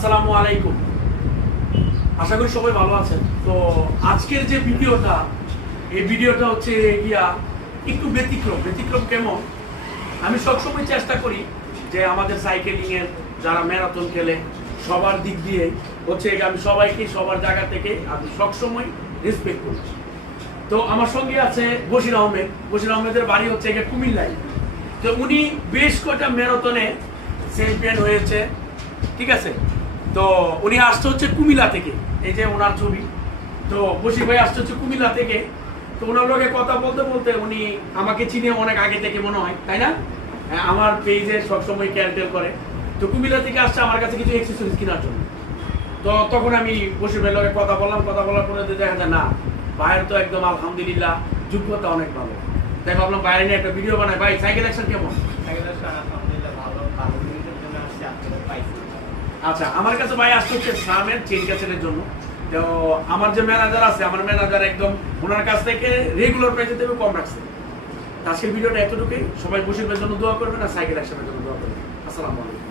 আসসালামু আলাইকুম। আশা করি সবাই ভালো আছেন। তো আজকের যে ভিডিওটা, এই ভিডিওটা হচ্ছে গিয়া একটু ব্যতিক্রম কেমন, আমি সবসময় চেষ্টা করি যে আমাদের সাইকেলিং এর যারা ম্যারাথন খেলে সবার দিক দিয়ে হচ্ছে আমি সবাইকে সবার জায়গা থেকে আমি সবসময় রেসপেক্ট করি। তো আমার সঙ্গে আছে বশির আহমেদের বাড়ি হচ্ছে কুমিল্লায়। তো উনি বেশ কয়টা ম্যারাথনে চ্যাম্পিয়ন হয়েছে, ঠিক আছে। তো উনি আসছে হচ্ছে কুমিল্লা থেকে, এই যে ওনার ছবি। তো বশির ভাই আসছে হচ্ছে কুমিল্লা থেকে। তো ওনার লগে কথা বলতে বলতে উনি আমাকে চিনে অনেক আগে থেকে মনে হয়, তাই না? হ্যাঁ, আমার পেজে সবসময় ক্যান্টেল করে। তো কুমিল্লা থেকে আসছে আমার কাছে কিছু এক্সেসরিজ কেনার জন্য। তো তখন আমি বশির ভাইয়ের লগে কথা বললাম, কথা বলার পরে দেখা যায় না, ভাইয়ের তো একদম আলহামদুলিল্লাহ যোগ্যতা অনেক ভালো। তাই ভাবলাম বাইরে নিয়ে একটা ভিডিও বানাই। ভাই সাইকেল অ্যাকশন কেমন? আচ্ছা, আমার কাছে ভাই আসতে হচ্ছে সামের চেন ক্যাসেটের জন্য। তো আমার যে ম্যানেজার আছে, আমার ম্যানেজার একদম ওনার কাছ থেকে রেগুলার প্রাইসে থেকে কম রাখছে। আজকের ভিডিওটা এতটুকুই। সবাই বশির ভাইয়ের জন্য দোয়া করবেন আর সাইকেল অ্যাকশনের জন্য দোয়া করবেন। আসসালামু আলাইকুম।